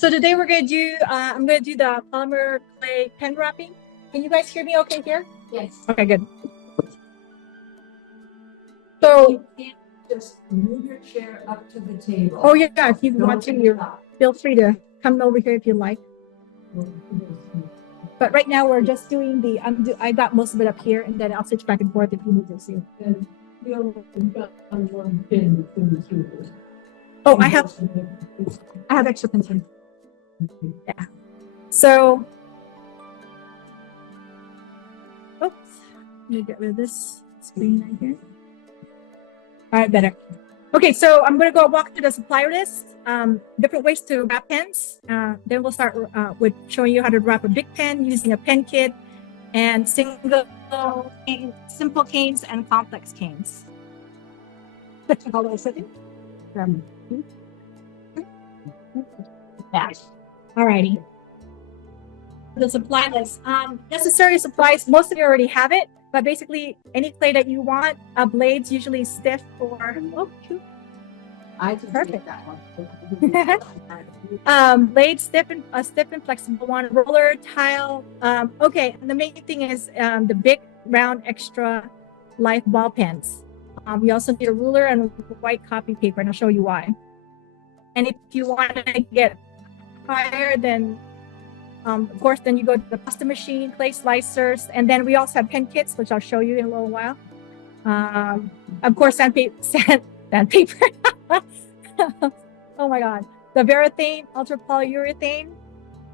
So today we're going to do, I'm going to do the polymer clay pen wrapping. Can you guys hear me okay here? Yes. Okay, good. So you can't just move your chair up to the table. Oh yeah, if you want to, you feel free to come over here if you like. But right now we're just doing the, I got most of it up here, and then I'll switch back and forth if you need to see. And you only got one pin between the two. Oh, I have extra pins here. Yeah. So, oops, let me get rid of this screen right here. All right, better. Okay, so I'm going to go walk through the supplier list, different ways to wrap pens. Then we'll start with showing you how to wrap a big pen using a pen kit and simple canes and complex canes. Hold on a second. Yeah. Alrighty. The supply list. Necessary supplies, most of you already have it, but basically any clay that you want, blades usually stiff or I perfect. That one. Blades stiff and flexible one, roller, tile. Okay, and the main thing is the big round extra life ball pens. We also need a ruler and white copy paper, and I'll show you why. And if you want to get higher, then of course, then you go to the pasta machine, clay slicers, and then we also have pen kits, which I'll show you in a little while. Of course, sandpaper. Oh my God. The Varathane ultra polyurethane.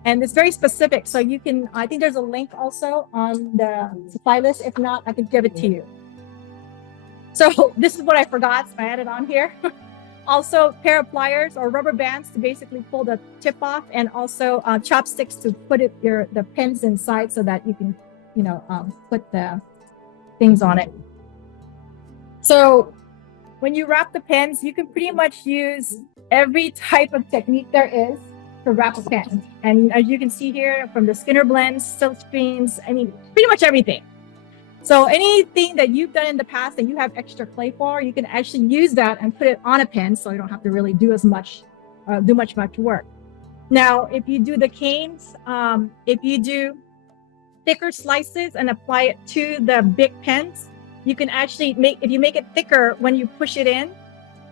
And it's very specific. So you can, I think there's a link also on the supply list. If not, I can give it to you. So this is what I forgot. So I added on here. Also, pair of pliers or rubber bands to basically pull the tip off, and also chopsticks to put the pins inside so that you can, put the things on it. So when you wrap the pens, you can pretty much use every type of technique there is to wrap a pen. And as you can see here, from the Skinner blends, silk screens, I mean, pretty much everything. So anything that you've done in the past and you have extra clay for, you can actually use that and put it on a pen, so you don't have to really do as much, much work. Now, if you do the canes, if you do thicker slices and apply it to the big pens, you can actually if you make it thicker when you push it in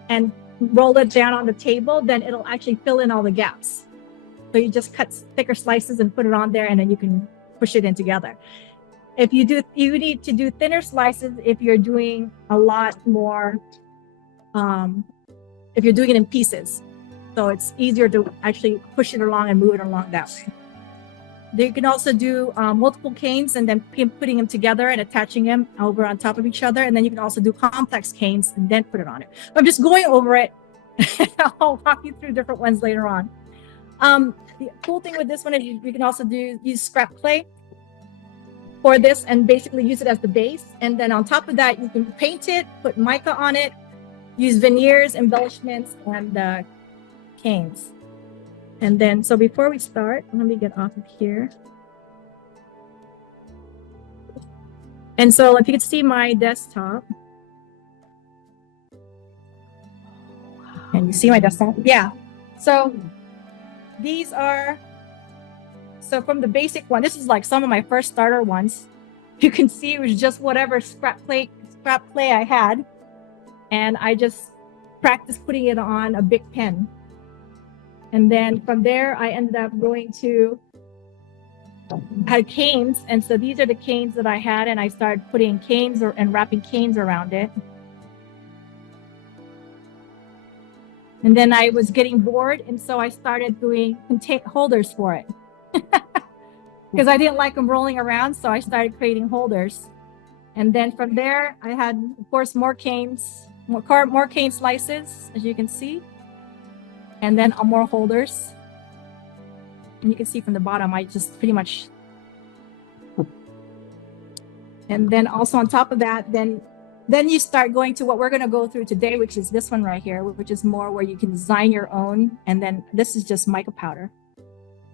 and roll it down on the table, then it'll actually fill in all the gaps. So you just cut thicker slices and put it on there, and then you can push it in together. If you need to do thinner slices if you're doing a lot more, if you're doing it in pieces. So it's easier to actually push it along and move it along that way. You can also do multiple canes and then putting them together and attaching them over on top of each other. And then you can also do complex canes and then put it on it. I'm just going over it. I'll walk you through different ones later on. The cool thing with this one is you can also use scrap clay for this and basically use it as the base. And then on top of that, you can paint it, put mica on it, use veneers, embellishments, and canes. And then, so before we start, let me get off of here. And so if you can see my desktop. And you see my desktop? Yeah. So these are, so from the basic one, this is like some of my first starter ones. You can see it was just whatever scrap clay I had. And I just practiced putting it on a big pen. And then from there, I ended up going to, I had canes. And so these are the canes that I had. And I started putting canes and wrapping canes around it. And then I was getting bored. And so I started doing holders for it. Because I didn't like them rolling around. So I started creating holders. And then from there, I had, of course, more canes, more cane slices, as you can see. And then more holders. And you can see from the bottom, I just pretty much. And then also on top of that, then you start going to what we're going to go through today, which is this one right here, which is more where you can design your own. And then this is just mica powder.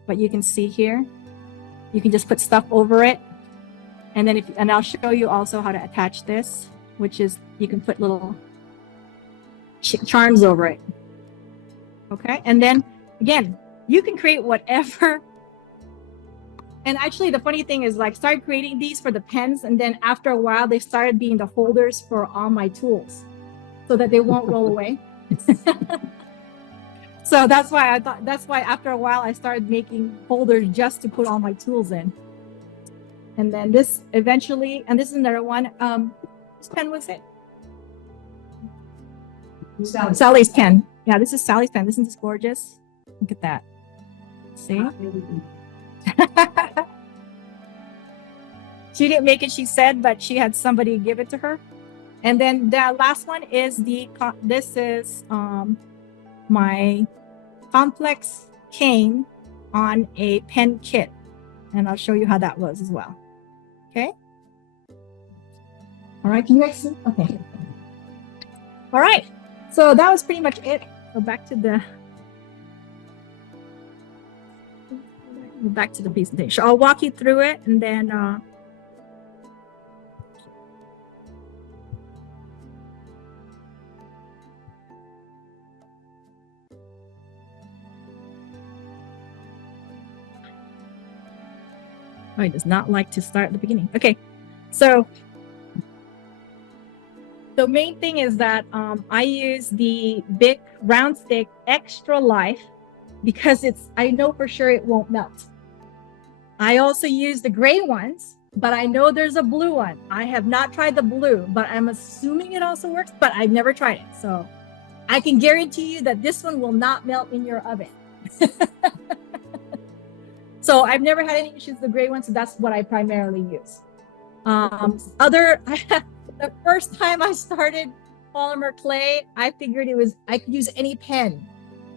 But you can see here, you can just put stuff over it. And then and I'll show you also how to attach this, which is you can put little charms over it. Okay, and then again, you can create whatever. And actually, the funny thing is, like, started creating these for the pens, and then after a while, they started being the holders for all my tools, so that they won't roll away. So that's why after a while, I started making holders just to put all my tools in. And then this eventually, and this is another one. Whose pen was it? Sally's pen. Yeah, this is Sally's pen. Isn't this gorgeous? Look at that. See? She didn't make it, she said, but she had somebody give it to her. And then the last one is this is my complex cane on a pen kit, and I'll show you how that was as well. Okay. All right. Can you guys see? Okay. All right. So that was pretty much it. Go back to the presentation. I'll walk you through it, and then oh, it does not like to start at the beginning. Okay, so the main thing is that I use the Bic round stick extra life because I know for sure it won't melt. I also use the gray ones, but I know there's a blue one. I have not tried the blue, but I'm assuming it also works, but I've never tried it. So I can guarantee you that this one will not melt in your oven. So I've never had any issues with the gray one, so that's what I primarily use. The first time I started polymer clay, I figured I could use any pen.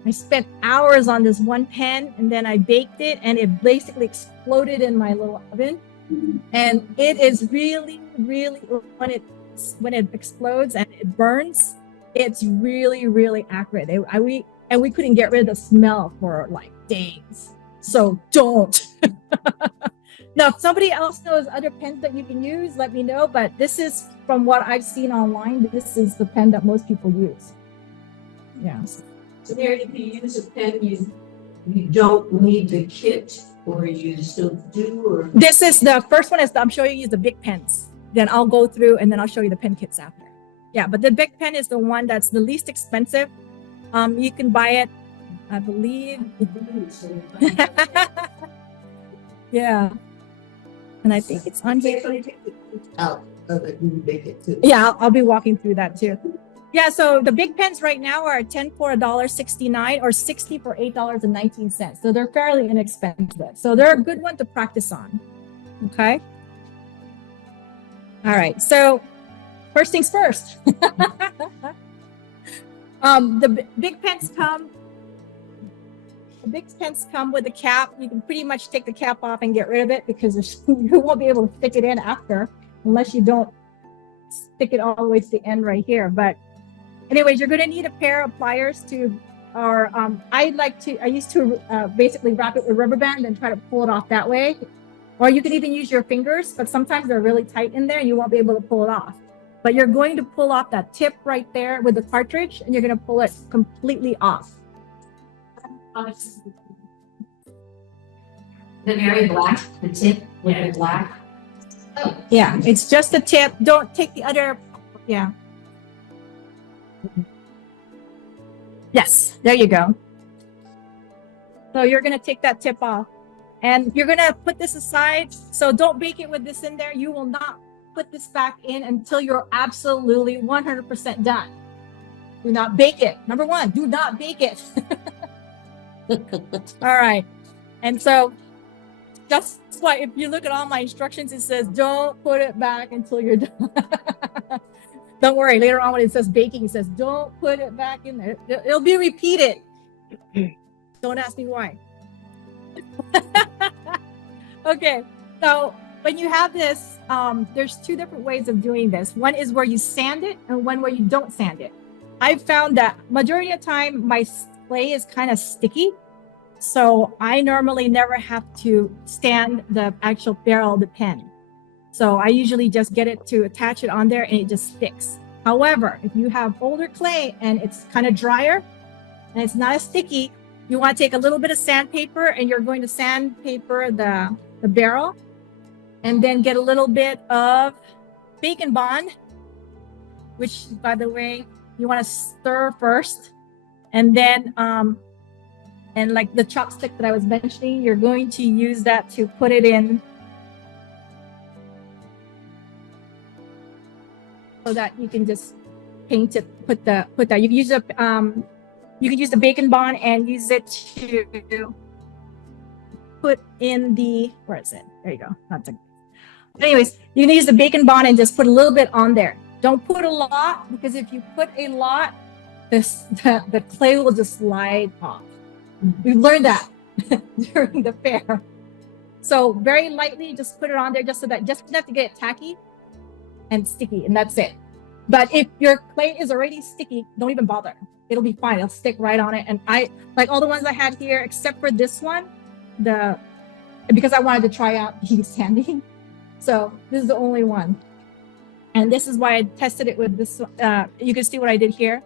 I spent hours on this one pen, and then I baked it, and it basically exploded in my little oven. And it is really, really, when it explodes and it burns, it's really, really accurate. We couldn't get rid of the smell for like days. So don't. Now, if somebody else knows other pens that you can use, let me know. But this is, from what I've seen online, this is the pen that most people use. Yeah. So Mary, if you use a pen, you don't need the kit, or you still do, or? This is the first one. I'm showing you the Bic pens. Then I'll go through, and then I'll show you the pen kits after. Yeah, but the Bic pen is the one that's the least expensive. You can buy it, I believe. Yeah. And I think it's on here. Out of it and bake it too. Yeah, I'll be walking through that too. Yeah, so the Bic pens right now are 10 for $1.69 or 60 for $8.19. So they're fairly inexpensive. So they're a good one to practice on. Okay. All right. So first things first. The Bic pens come with a cap. You can pretty much take the cap off and get rid of it because you won't be able to stick it in after, unless you don't stick it all the way to the end right here. But anyways, you're going to need a pair of pliers I used to basically wrap it with rubber band and try to pull it off that way. Or you can even use your fingers, but sometimes they're really tight in there and you won't be able to pull it off. But you're going to pull off that tip right there with the cartridge, and you're going to pull it completely off. The very black, the tip with the black. Oh. Yeah, it's just the tip. Don't take the other. Yeah. Yes, there you go. So you're going to take that tip off, and you're going to put this aside. So don't bake it with this in there. You will not put this back in until you're absolutely 100% done. Do not bake it. Number one, do not bake it. All right. And so that's why if you look at all my instructions, it says don't put it back until you're done. Don't worry. Later on when it says baking, it says don't put it back in there. It'll be repeated. Don't ask me why. Okay. So when you have this, there's two different ways of doing this. One is where you sand it and one where you don't sand it. I've found that majority of the time my clay is kind of sticky. So I normally never have to stand the actual barrel of the pen. So I usually just get it to attach it on there and it just sticks. However, if you have older clay and it's kind of drier and it's not as sticky, you want to take a little bit of sandpaper and you're going to sandpaper the barrel, and then get a little bit of bacon bond, which, by the way, you want to stir first, and then and like the chopstick that I was mentioning, you're going to use that to put it in, so that you can just paint it. Put that. You can use you can use the bacon bond and use it to put in the, where is it? There you go. Not to, but anyways, you can use the bacon bond and just put a little bit on there. Don't put a lot, because if you put a lot, the clay will just slide off. We've learned that during the fair. So very lightly, just put it on there, just so that just enough to get it tacky and sticky, and that's it. But if your clay is already sticky, don't even bother. It'll be fine. It'll stick right on it. And I like all the ones I had here, except for this one, because I wanted to try out the sanding. So this is the only one. And this is why I tested it with this. You can see what I did here.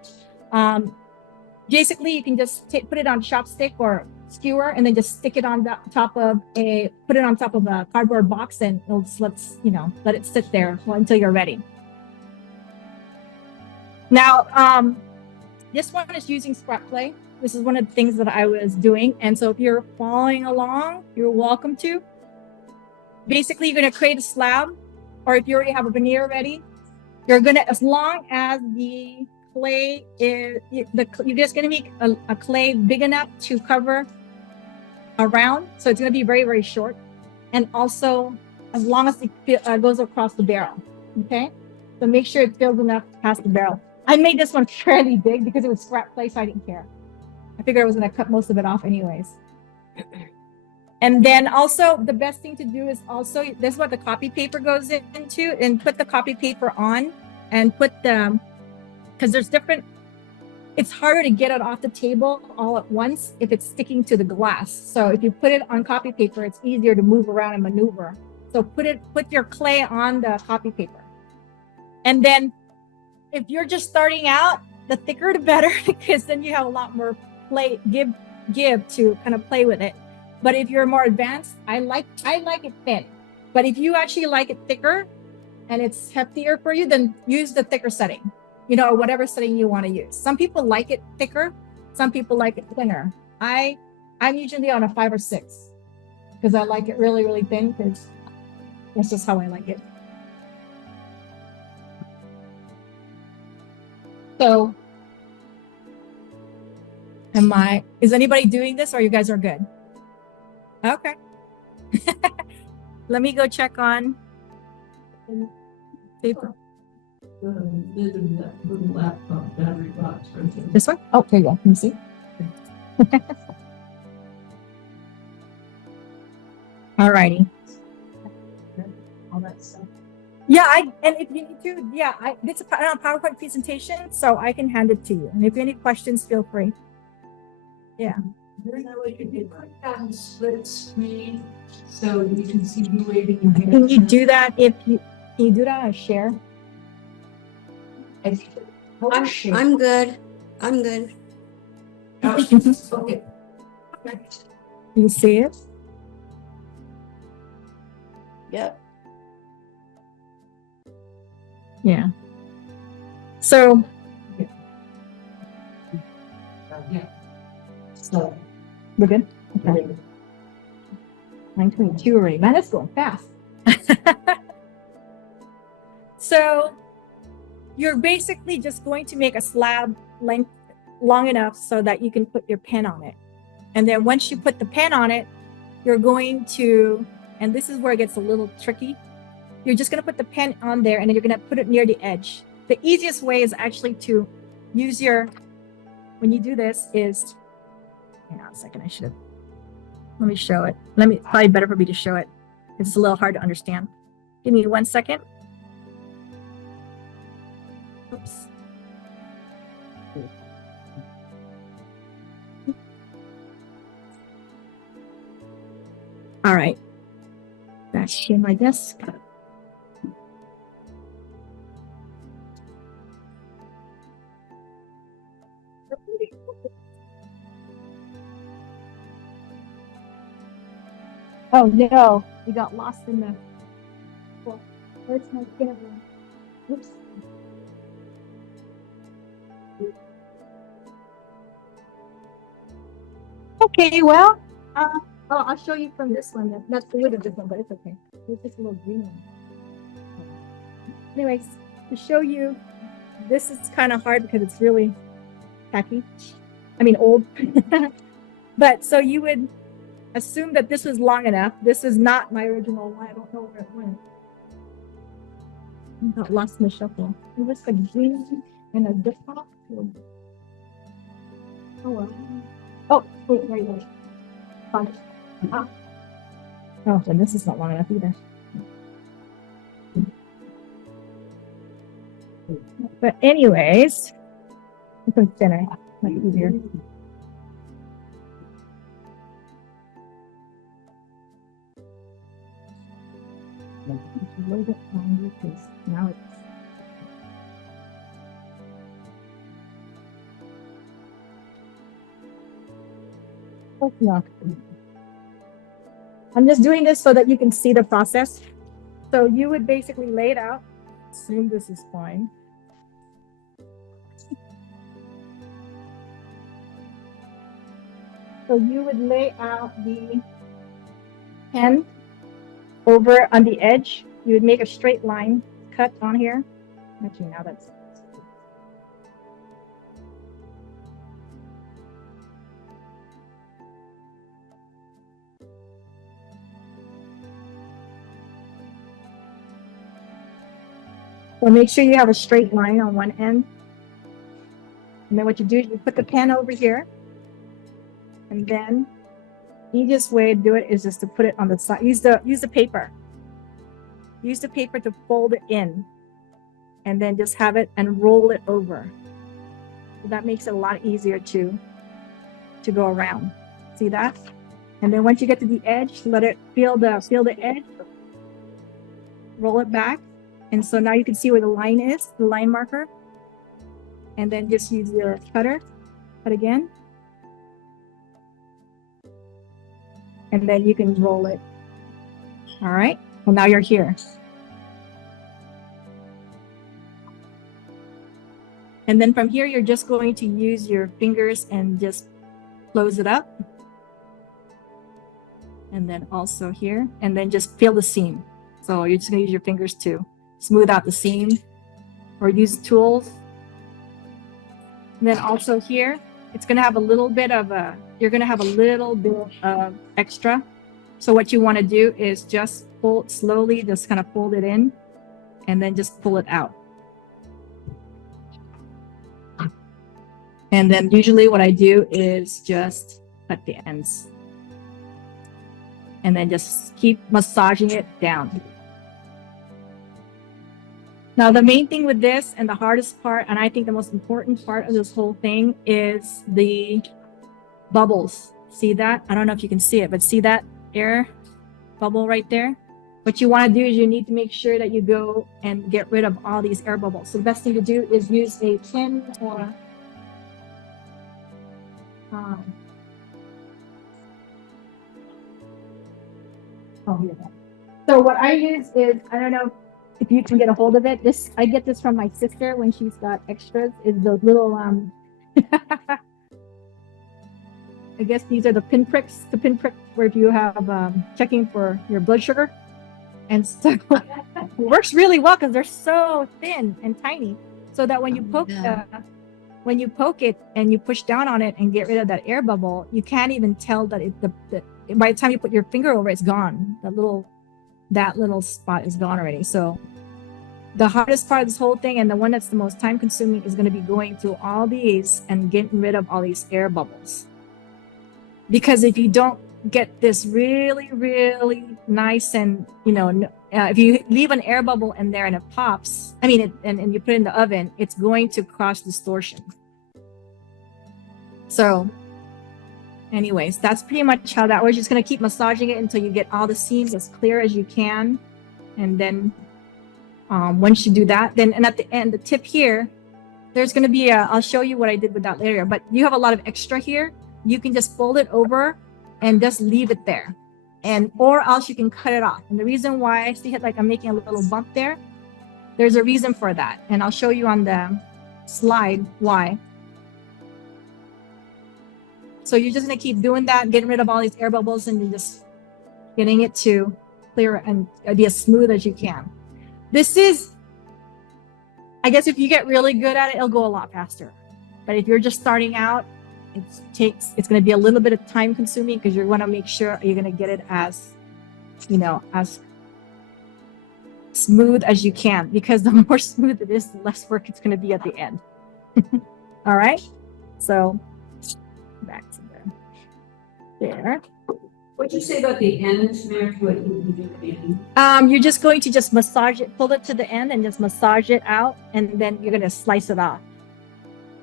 Basically, you can just put it on a chopstick or skewer, and then just stick it on the top of put it on top of a cardboard box, and it'll just let it sit there until you're ready. Now, this one is using scrap clay. This is one of the things that I was doing. And so if you're following along, you're welcome to. Basically, you're going to create a slab, or if you already have a veneer ready, you're going to, as long as the clay is, you're just going to make a clay big enough to cover around. So it's going to be very, very short. And also, as long as it goes across the barrel. Okay? So make sure it fills enough past the barrel. I made this one fairly big because it was scrap clay, so I didn't care. I figured I was going to cut most of it off anyways. And then also, the best thing to do is also, this is what the copy paper goes into, and put the copy paper on, and put because there's different, it's harder to get it off the table all at once if it's sticking to the glass. So if you put it on copy paper, it's easier to move around and maneuver. So put your clay on the copy paper. And then if you're just starting out, the thicker the better, because then you have a lot more give to kind of play with it. But if you're more advanced, I like it thin. But if you actually like it thicker and it's heftier for you, then use the thicker setting, or whatever setting you want to use. Some people like it thicker, some people like it thinner. I'm usually on a 5 or 6 because I like it really, really thin, because that's just how I like it. So, is anybody doing this, or you guys are good? Okay. Let me go check on paper. That little laptop battery box right there. This one? Oh, there you go. Can you see? Alrighty. All that stuff. Yeah, and if you need to, it's a PowerPoint presentation, so I can hand it to you. And if you have any questions, feel free. Yeah. There's no way you could put that on split screen so you can see you waving your hand. Can you do that can you do that on share? I'm good. I'm good. Okay. You see it? Yep. Yeah. So Yeah. So. we're good? Okay. 9:22 already. Man, that's going fast. So you're basically just going to make a slab length long enough so that you can put your pen on it. And then once you put the pen on it, you're going to, and this is where it gets a little tricky, you're just going to put the pen on there, and then you're going to put it near the edge. The easiest way is actually to use when you do this is, hang on a second, let me show it. Probably better for me to show it. It's a little hard to understand. Give me 1 second. Oops. All right. Back to my desk. Oh no, we got lost in the. Well, where's my camera? Oops. Okay, well, I'll show you from this one. That's a little different, but it's okay. There's just a little green one. Anyways, to show you, this is kind of hard because it's really tacky. I mean, old. But so you would assume that this was long enough. This is not my original one. I don't know where it went. I got lost in the shuffle. It was the green and a dip pop. Oh well. Oh, wait. Fine. Oh, then this is not long enough either. But anyways, this one's thinner. Much easier. A little bit longer because now it's. Oh, no. I'm just doing this so that you can see the process. So you would basically lay it out. Assume this is fine. So you would lay out the pen over on the edge. You would make a straight line cut on here. Actually, now that's. So make sure you have a straight line on one end. And then what you do is you put the pen over here. And then easiest way to do it is just to put it on the side. Use the paper. Use the paper to fold it in. And then just have it and roll it over. So that makes it a lot easier to go around. See that? And then once you get to the edge, let it feel the edge. Roll it back. And so now you can see where the line is, the line marker. And then just use your cutter. Cut again. And then you can roll it. All right. Well, now you're here. And then from here, you're just going to use your fingers and just close it up. And then also here, and then just feel the seam. So you're just going to use your fingers to smooth out the seam or use tools. And then also here, it's going to have a little bit of you're going to have a little bit of extra. So what you want to do is just fold slowly, just kind of fold it in and then just pull it out. And then usually what I do is just cut the ends and then just keep massaging it down. Now, the main thing with this and the hardest part, and I think the most important part of this whole thing is the bubbles. See that? I don't know if you can see it, but see that air bubble right there? What you want to do is you need to make sure that you go and get rid of all these air bubbles. So the best thing to do is use a pen or So what I use is, I don't know if you can get a hold of it. I get this from my sister when she's got extras, is those little I guess these are the pinpricks where if you have checking for your blood sugar. And so it works really well because they're so thin and tiny. So that when you poke it and you push down on it and get rid of that air bubble, you can't even tell that by the time you put your finger over it, it's gone. That little spot is gone already. So the hardest part of this whole thing, and the one that's the most time consuming, is going to be going through all these and getting rid of all these air bubbles. Because if you don't get this really, really nice and, if you leave an air bubble in there and it pops, and you put it in the oven, it's going to cause distortion. So anyways, that's pretty much how that works. You're just going to keep massaging it until you get all the seams as clear as you can. And then once you do that, and at the end, the tip here, there's going to be I'll show you what I did with that later, but you have a lot of extra here. You can just fold it over and just leave it there. and or else you can cut it off. And the reason why I see it like I'm making a little bump there, there's a reason for that, and I'll show you on the slide why. So you're just gonna keep doing that, getting rid of all these air bubbles, and you're just getting it to clear and be as smooth as you can. This is, I guess if you get really good at it, it'll go a lot faster. But if you're just starting out, it's going to be a little bit of time consuming because you're going to make sure you're going to get it as, as smooth as you can, because the more smooth it is, the less work it's going to be at the end. All right. So back to there. What'd you say about the ends, Mary? What you do at the end? You're just going to just massage it, pull it to the end and just massage it out, and then you're going to slice it off.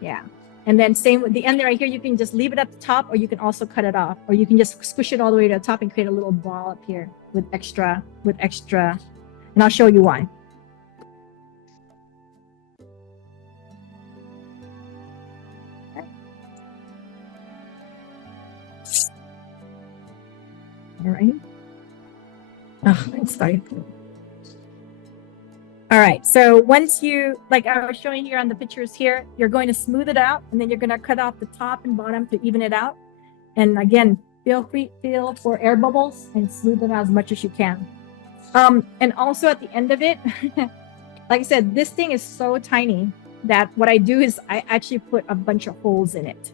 Yeah. And then same with the end right here, you can just leave it at the top, or you can also cut it off, or you can just squish it all the way to the top and create a little ball up here with extra, and I'll show you why. All right. Oh, it's starting. All right. So once you, like I was showing here on the pictures here, you're going to smooth it out, and then you're going to cut off the top and bottom to even it out. And again, feel for air bubbles and smooth it out as much as you can. And also at the end of it, like I said, this thing is so tiny that what I do is I actually put a bunch of holes in it.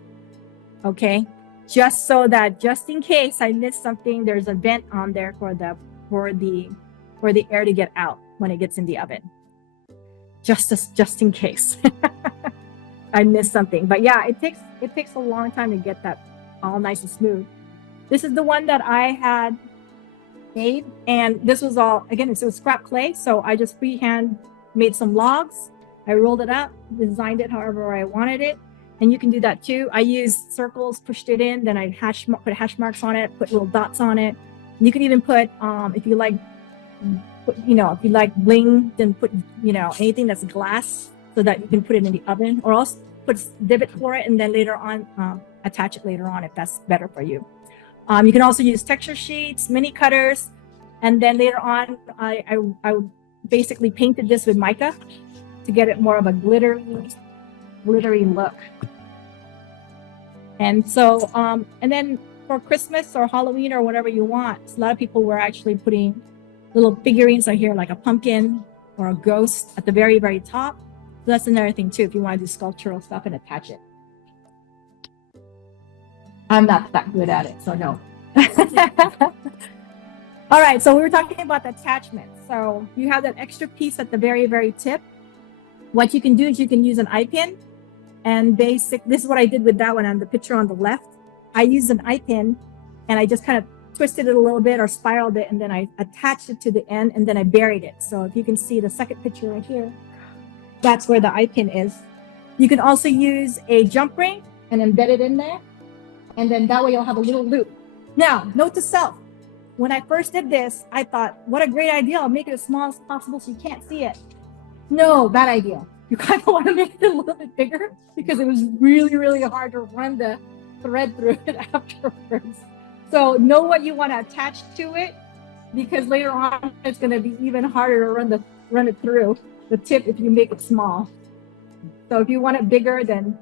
Okay. Just so that just in case I miss something, there's a vent on there for the air to get out when it gets in the oven. Just in case I miss something. But yeah, it takes a long time to get that all nice and smooth. This is the one that I had made, and this was all, again, it was scrap clay, so I just freehand made some logs. I rolled it up, designed it however I wanted it. And you can do that too. I used circles, pushed it in, then I put hash marks on it, put little dots on it. You can even put, if you like bling, then put, anything that's glass so that you can put it in the oven, or else put divot for it and then later on, attach it later on if that's better for you. You can also use texture sheets, mini cutters, and then later on, I basically painted this with mica to get it more of a glittery look. And so, and then for Christmas or Halloween or whatever you want, a lot of people were actually putting little figurines on here, like a pumpkin or a ghost at the very, very top. So that's another thing too, if you want to do sculptural stuff and attach it. I'm not that good at it, so no. All right, so we were talking about the attachment. So you have that extra piece at the very, very tip. What you can do is you can use an eye pin. And this is what I did with that one on the picture on the left. I used an eye pin and I just kind of twisted it a little bit or spiraled it, and then I attached it to the end, and then I buried it. So if you can see the second picture right here, that's where the eye pin is. You can also use a jump ring and embed it in there. And then that way you'll have a little loop. Now, note to self, when I first did this, I thought, what a great idea. I'll make it as small as possible so you can't see it. No, bad idea. You kind of want to make it a little bit bigger because it was really, really hard to run the thread through it afterwards. So know what you want to attach to it, because later on it's going to be even harder to run it through the tip if you make it small. So if you want it bigger, then,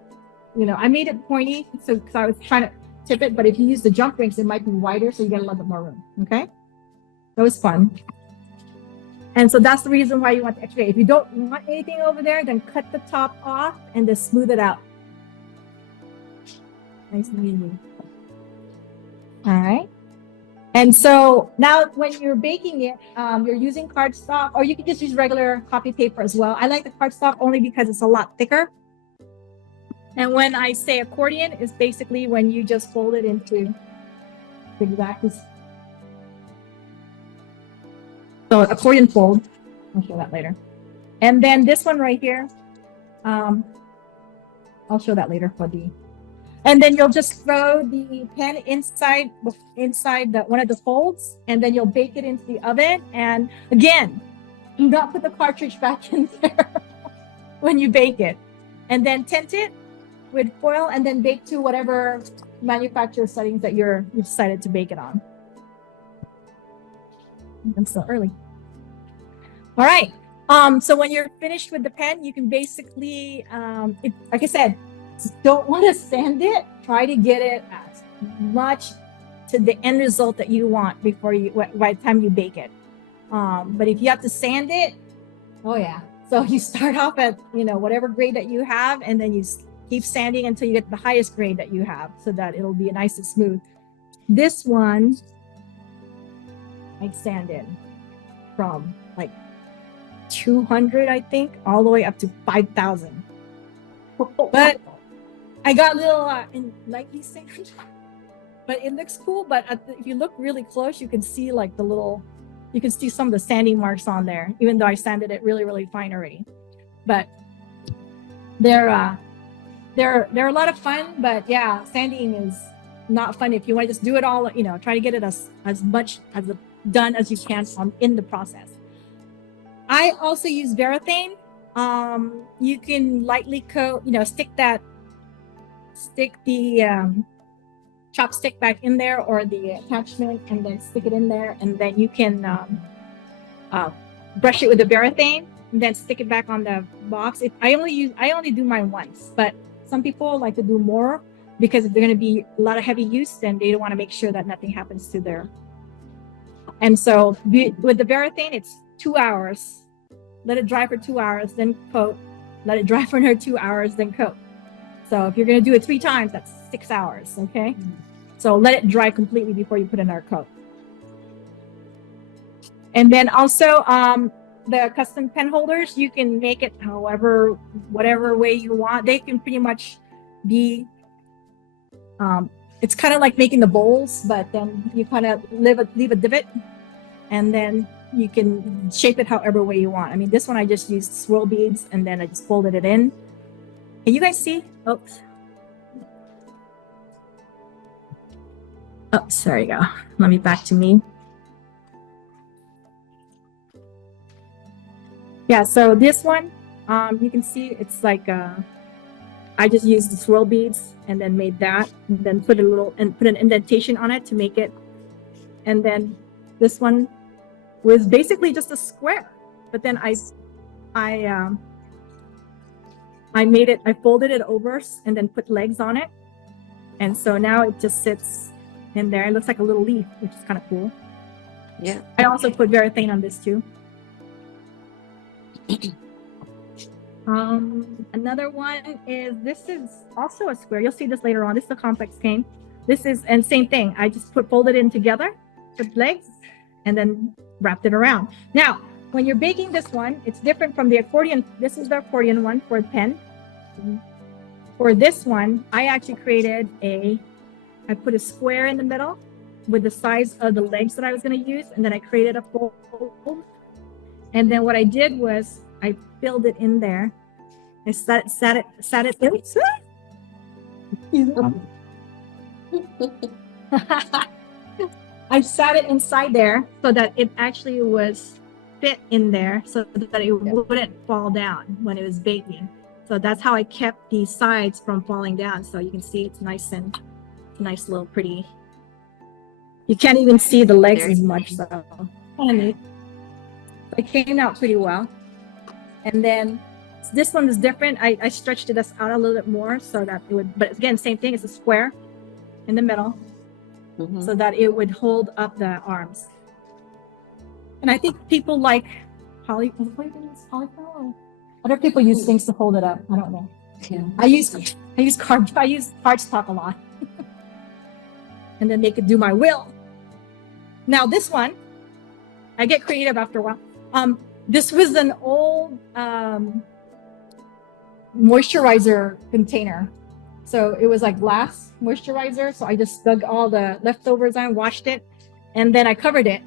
I made it pointy because I was trying to tip it, but if you use the jump rings, it might be wider, so you get a little bit more room. Okay, that was fun. And so that's the reason why you want the extra. If you don't want anything over there, then cut the top off and just smooth it out. Nice and easy. All right. And so now when you're baking it, you're using cardstock, or you can just use regular copy paper as well. I like the cardstock only because it's a lot thicker. And when I say accordion, is basically when you just fold it into exactly. So accordion fold, I'll show that later. And then this one right here, I'll show that later for the, and then you'll just throw the pen inside one of the folds, and then you'll bake it into the oven. And again, do not put the cartridge back in there when you bake it. And then tint it with foil and then bake to whatever manufacturer settings that you've decided to bake it on. I'm so early. All right. So when you're finished with the pen, you can basically, like I said, don't want to sand it. Try to get it as much to the end result that you want before you, by the time you bake it. But if you have to sand it, oh yeah. So you start off at, whatever grade that you have, and then you keep sanding until you get the highest grade that you have, so that it'll be nice and smooth. This one, I sanded from like 200, I think, all the way up to 5,000. But I got a little lightly sand, but it looks cool. But if you look really close, you can see like you can see some of the sanding marks on there, even though I sanded it really, really fine already. But they're a lot of fun. But yeah, sanding is not fun if you want to just do it all. Try to get it as much as done as you can in the process. I also use Varathane. You can lightly coat, stick the chopstick back in there, or the attachment, and then stick it in there, and then you can brush it with the Varathane, and then stick it back on the box. I only do mine once, but some people like to do more, because if they're going to be a lot of heavy use, then they don't want to make sure that nothing happens to their. And so with the Varathane, it's 2 hours. Let it dry for 2 hours, then coat. Let it dry for another 2 hours, then coat. So if you're going to do it 3 times, that's 6 hours, okay? So let it dry completely before you put another coat. And then also the custom pen holders, you can make it whatever way you want. They can pretty much be, it's kind of like making the bowls, but then you kind of leave a divot, and then you can shape it however way you want. I mean, this one I just used swirl beads, and then I just folded it in. Can you guys see? Oops. Oh, there you go. Let me back to me. Yeah, so this one, you can see it's like I just used the swirl beads and then made that, and then put an indentation on it to make it. And then this one was basically just a square, but then I made it, I folded it over and then put legs on it. And so now it just sits in there. It looks like a little leaf, which is kind of cool. Yeah. I also put Varathane on this too. Another one is, this is also a square. You'll see this later on. This is a complex cane. And same thing. I just folded it in together, put legs, and then wrapped it around. Now, when you're baking this one, it's different from the accordion. This is the accordion one for a pen. For this one, I actually I put a square in the middle with the size of the legs that I was going to use, and then I created a fold. And then what I did was I filled it in there. I sat it in. I sat it inside there so that it actually was fit in there, so that it wouldn't fall down when it was baking. So that's how I kept the sides from falling down. So you can see it's nice little pretty. You can't even see the legs as much, so kind of neat. It came out pretty well. And then this one is different. I stretched it out a little bit more so that it would, but again, same thing. It's a square in the middle, so that it would hold up the arms. And I think people like polyfill. Other people use things to hold it up. I don't know. Yeah. I use cardstock a lot, and then they could do my will. Now this one, I get creative after a while. This was an old moisturizer container. So it was like glass moisturizer. So I just dug all the leftovers on, washed it, and then I covered it,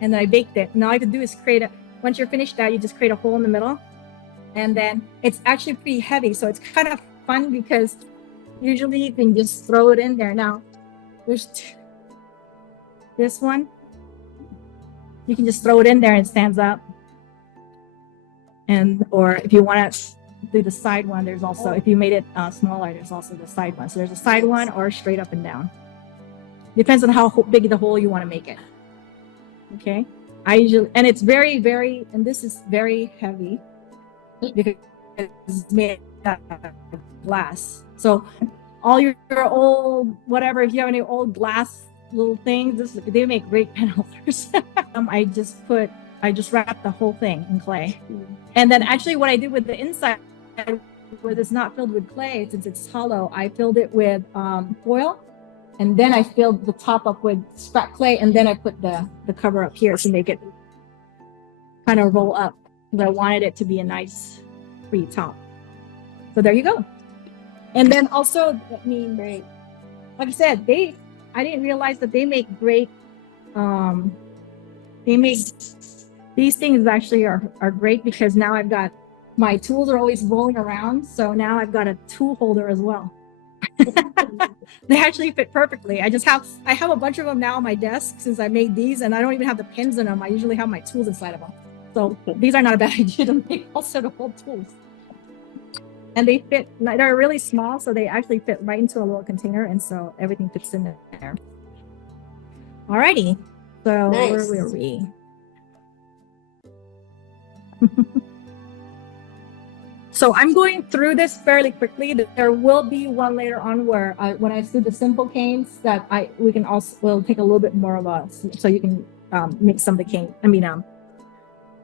and then I baked it. Now all I have to do is once you're finished that, you just create a hole in the middle, and then it's actually pretty heavy. So it's kind of fun because usually you can just throw it in there. Now there's this one. You can just throw it in there and it stands up. Or if you want to do the side one, there's also, if you made it smaller, there's also the side one. So there's a side one or straight up and down. Depends on how big the hole you want to make it. Okay. I usually, and it's very, very, and this is very heavy because it's made out of glass. So all your old, whatever, if you have any old glass little things, they make great pen holders. I just wrapped the whole thing in clay. And then actually what I did with the inside, where it's not filled with clay, since it's hollow, I filled it with foil. And then I filled the top up with scrap clay, and then I put the cover up here to make it kind of roll up. But I wanted it to be a nice free top. So there you go. And then also, I mean, Great. like I said, I didn't realize that they make great, these things actually are great because now I've got, my tools are always rolling around. So now I've got a tool holder as well. They actually fit perfectly. I have a bunch of them now on my desk since I made these, and I don't even have the pins in them. I usually have my tools inside of them. So these are not a bad idea to make also to hold tools. And they fit, they're really small, so they actually fit right into a little container, and so everything fits in there. Alrighty, so Nice. where were we? So I'm going through this fairly quickly. There will be one later on where when I do the simple canes that we'll take a little bit more of so you can make some of the cane.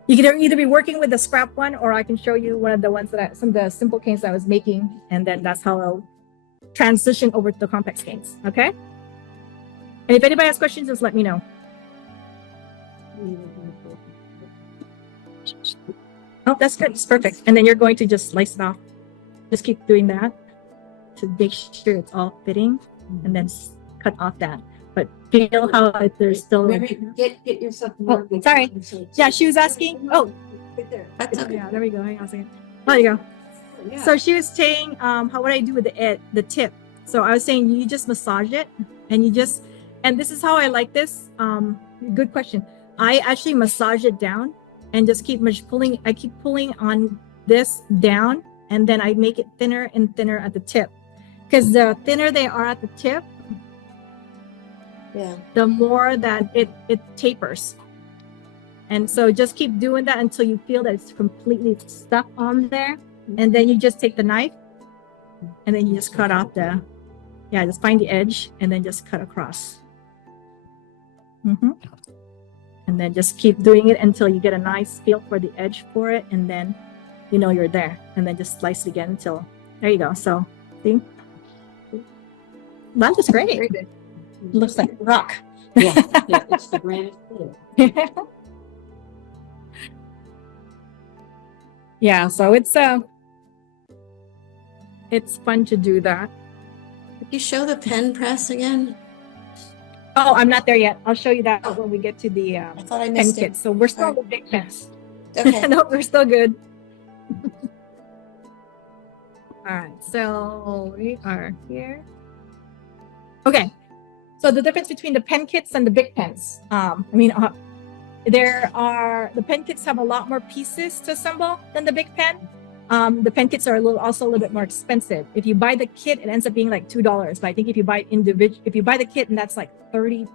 You can either be working with the scrap one, or I can show you one of the ones some of the simple canes that I was making, and then that's how I'll transition over to the complex canes. Okay. And if anybody has questions, just let me know. Oh, that's good. It's perfect. And then you're going to just slice it off. Just keep doing that to make sure it's all fitting, and then cut off that. But feel how there's still. Get yourself. Oh, sorry. Yeah, she was asking. Oh, Right there. That's okay. yeah. There we go. Hang on a second. There you go. Yeah. So she was saying, how would I do with the tip? So I was saying you just massage it, and and this is how I like this. Good question. I actually massage it down and just keep pulling. I keep pulling on this down, and then I make it thinner and thinner at the tip. Because the thinner they are at the tip, Yeah. the more that it tapers. And so just keep doing that until you feel that it's completely stuck on there. And then you just take the knife, and then you just cut off just find the edge, and then just cut across. And then just keep doing it until you get a nice feel for the edge for it, and then you're there. And then just slice it again until, there you go. So see, that looks great. It looks like rock. Yeah, it's the granite floor. Yeah, so it's fun to do that. Could you show the pen press again? Oh, I'm not there yet. I'll show you that when we get to the I thought I pen missed it. kit. So we're still on the big pens. Okay. No, we're still good. All right, so we are here. Okay, so the difference between the pen kits and the big pens. The pen kits have a lot more pieces to assemble than the big pen. The pen kits are also a little bit more expensive. If you buy the kit, it ends up being like $2. But I think if you buy the kit, and that's like 30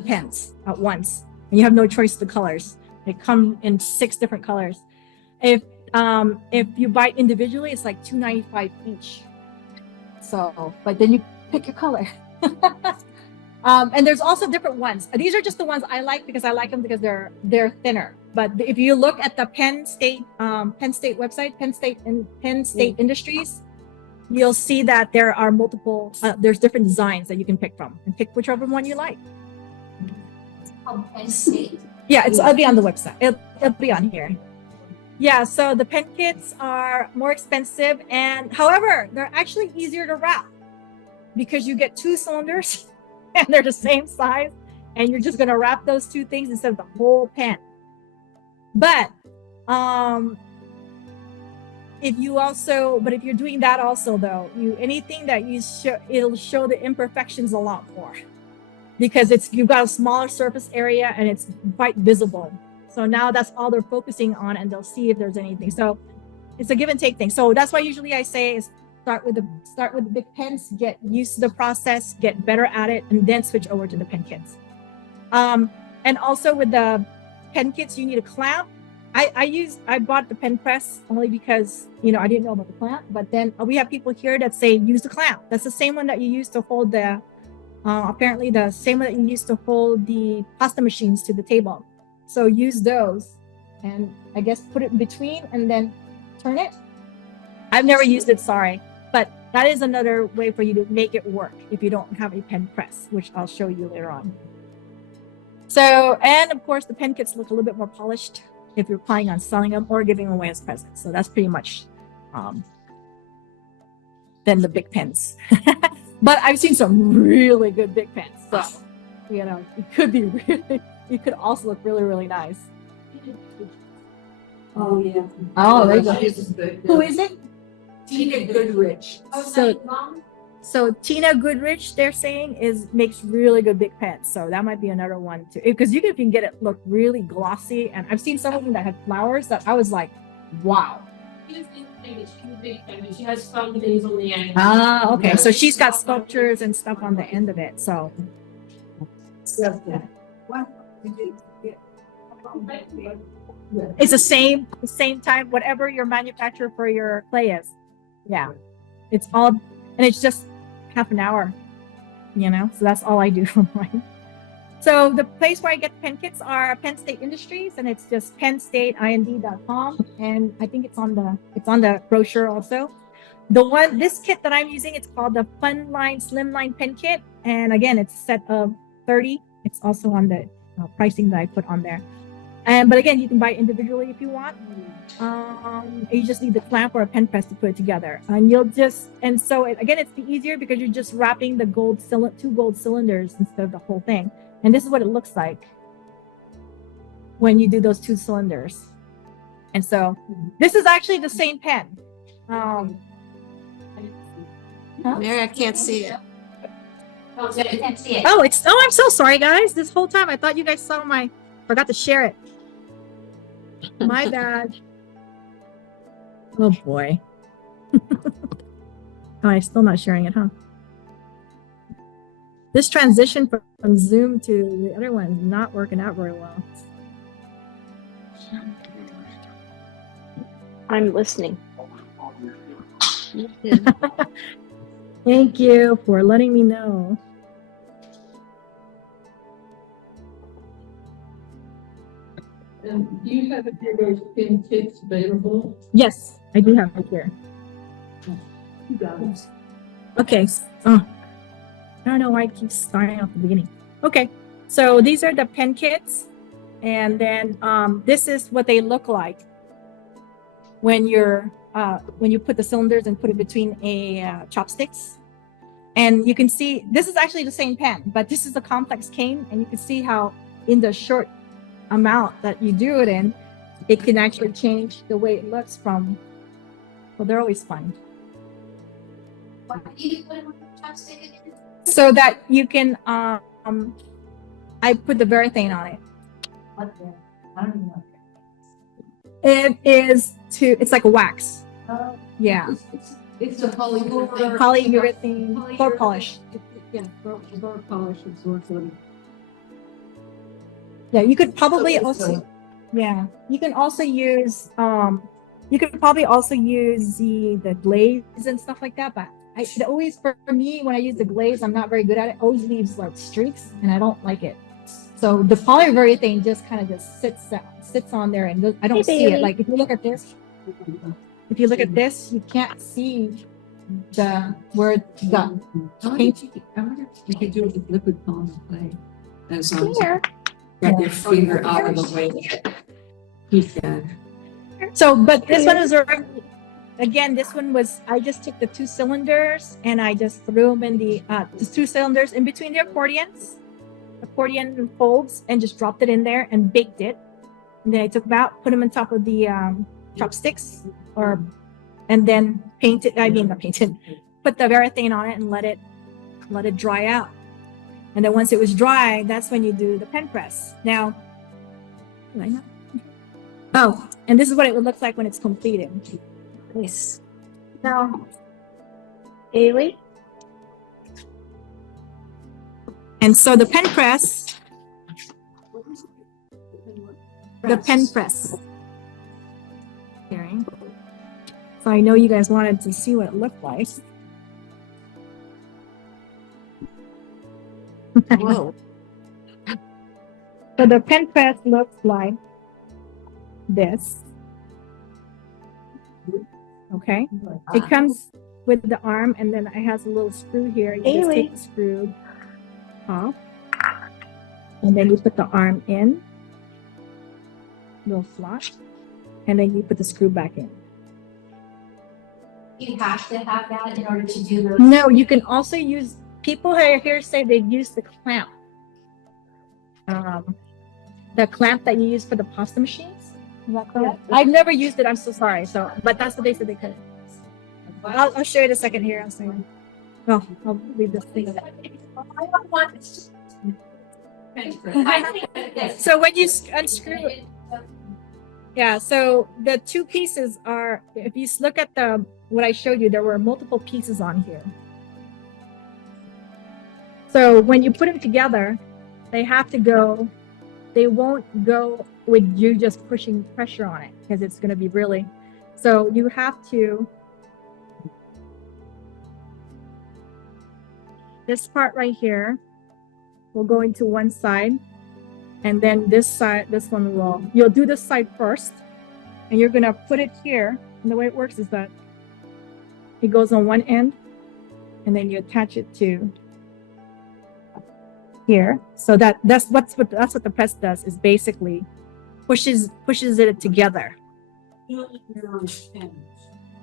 pens at once, and you have no choice of the colors. They come in 6 different colors. If you buy individually, it's like $2.95 each. So, but then you pick your color. And there's also different ones. These are just the ones I like because I like them because they're thinner. But if you look at the Penn State website, Penn State Industries, you'll see that there are multiple. There's different designs that you can pick from, and pick whichever one you like. It's called Penn State. Yeah, it'll be on the website. It'll be on here. Yeah, so the pen kits are more expensive, and however, they're actually easier to wrap because you get 2 cylinders and they're the same size, and you're just gonna wrap those 2 things instead of the whole pen. But if you're doing that also though, anything that you show, it'll show the imperfections a lot more because you've got a smaller surface area and it's quite visible. So now that's all they're focusing on, and they'll see if there's anything. So it's a give and take thing. So that's why usually I say is start with the big pens, get used to the process, get better at it, and then switch over to the pen kits. And also with the pen kits, you need a clamp. I bought the pen press only because, I didn't know about the clamp, but then we have people here that say use the clamp. That's the same one that you use to hold apparently the same one that you use to hold the pasta machines to the table. So use those and I guess put it in between and then turn it. I've never used it, sorry, but that is another way for you to make it work if you don't have a pen press, which I'll show you later on. So, and of course the pen kits look a little bit more polished if you're planning on selling them or giving them away as presents. So that's pretty much than the big pens. But I've seen some really good big pens. So, it could be it could also look really, really nice. Oh, yeah. Oh, there you go. This is good. Who is it? Tina Goodrich. So Tina Goodrich, they're saying, makes really good big pens. So that might be another one too. Because you can get it look really glossy. And I've seen some of them that had flowers that I was like, wow. She has fun things on the end. Ah, okay. So she's got sculptures and stuff on the end of it. So it's the same time, whatever your manufacturer for your clay is. Yeah. It's all, and it's just half an hour, so that's all I do for mine. So the place where I get pen kits are Penn State Industries, and it's just pennstateind.com, and I think it's on the brochure also. This kit that I'm using, it's called the Funline Slimline Pen Kit, and again, it's a set of 30. It's also on the pricing that I put on there. But again, you can buy it individually if you want. You just need the clamp or a pen press to put it together, and again, it's easier because you're just wrapping the two gold cylinders instead of the whole thing. And this is what it looks like when you do those two cylinders. And so this is actually the same pen. Mary, I can't see it. Oh, so you can't see it. I'm so sorry, guys. This whole time I thought you guys saw forgot to share it. My bad. Oh boy. I'm still not sharing it, huh? This transition from Zoom to the other one is not working out very well. I'm listening. Thank you for letting me know. Do you have a pair of those pin kits available? Yes, I do have it here. You got it. Okay. I don't know why I keep starting off the beginning. Okay, so these are the pen kits, and then this is what they look like when you put the cylinders and put it between chopsticks. And you can see this is actually the same pen, but this is a complex cane, and you can see how in the short amount that you do it in, it can actually change the way it looks from. Well, they're always fun. Why do you put it on the chopstick again? So that you can, I put the Varathane on it. What the? I don't even know. It's like a wax. Oh, Yeah. It's a polyurethane. Polyurethane floor polish. Yeah, floor polish absorbent. Yeah, you could probably Okay, also, so- yeah, you can also use, you could probably also use the glaze and stuff like that, but it always, for me, when I use the glaze, I'm not very good at it. It always leaves like streaks, and I don't like it. So the polyurethane just kind of just sits on there, and I don't see it. Like if you look at this, you can't see where the paint. I wonder if you could do it with liquid foam clay. As long as Here. you grab your finger out of the way. Keep that. So, but this one was already, again, this one was, I just took the two cylinders and I just threw them in the two cylinders in between the accordion folds, and just dropped it in there and baked it. And then I took them out, put them on top of the chopsticks, and then put the Varathane on it and let it dry out. And then once it was dry, that's when you do the pen press. Now, do I know? Oh, and this is what it would look like when it's completed. Nice. Now, Haley? and so the pen press, The pen press. Sharing. So I know you guys wanted to see what it looked like. Whoa. So the pen press looks like this. Okay. It comes with the arm, and then it has a little screw here. You just take the screw off, and then you put the arm in, little slot, and then you put the screw back in. You have to have that in order to do those. No, you can also use. People here say they use the clamp. The clamp that you use for the pasta machines. Is that correct? I've never used it. I'm so sorry. So, but that's what they said they could. I'll show you in a second here. Oh, I'll leave this thing. So when you unscrew, yeah. So the two pieces are. If you look at what I showed you, there were multiple pieces on here. So when you put them together, they have to go. They won't go with you just pushing pressure on it because it's going to be really. So you have to. This part right here will go into one side, and then this side, this one will. You'll do this side first, and you're going to put it here. And the way it works is that it goes on one end, and then you attach it to here. So that's what the press does, is basically pushes it together.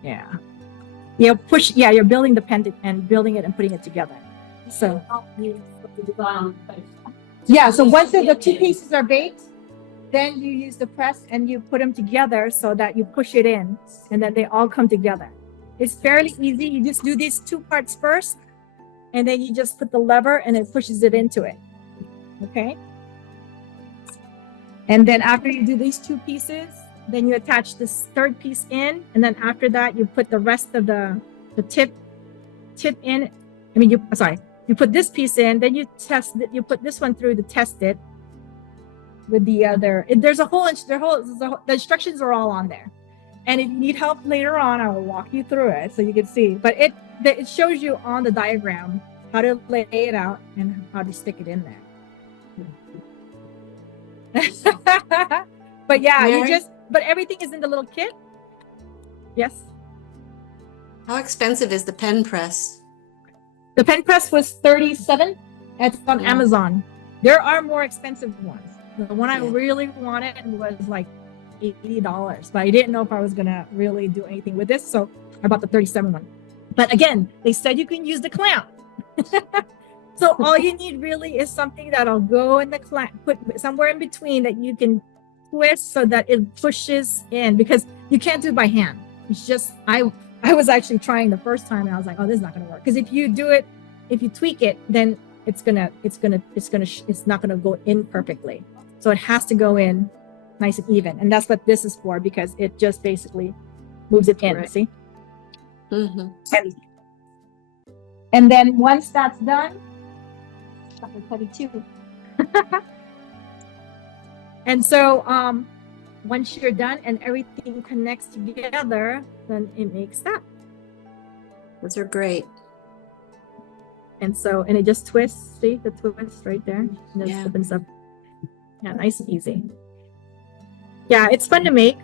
Yeah. You're building the pen and building it and putting it together. So yeah, so once the two pieces are baked, then you use the press and you put them together so that you push it in, and then they all come together. It's fairly easy. You just do these two parts first, and then you just put the lever and it pushes it into it. Okay? And then after you do these two pieces, then you attach this third piece in, and then after that you put the rest of the tip in. You put this piece in, then you test it, you put this one through to test it with the other. The instructions are all on there. And if you need help later on, I will walk you through it so you can see. But it shows you on the diagram how to lay it out and how to stick it in there. But yeah, Mary? but everything is in the little kit. Yes. How expensive is the pen press? The pen press was $37. It's on Yeah. Amazon. There are more expensive ones. The one I Yeah. really wanted was like $80, but I didn't know if I was gonna really do anything with this, so I bought the 37 one. But again, they said you can use the clamp. So all you need really is something that'll go in the clamp, put somewhere in between that you can twist so that it pushes in, because you can't do it by hand. It's just I was actually trying the first time and I was like, oh, this is not gonna work. Because if you tweak it, then it's not gonna go in perfectly. So it has to go in nice and even. And that's what this is for, because it just basically moves it in, Right. see? Mm-hmm. And then once that's done, that was heavy too. And so once you're done and everything connects together, then it makes that. Those are great. And it just twists, see the twist right there? And it Yeah. opens up. Yeah, nice and easy. Yeah, it's fun to make,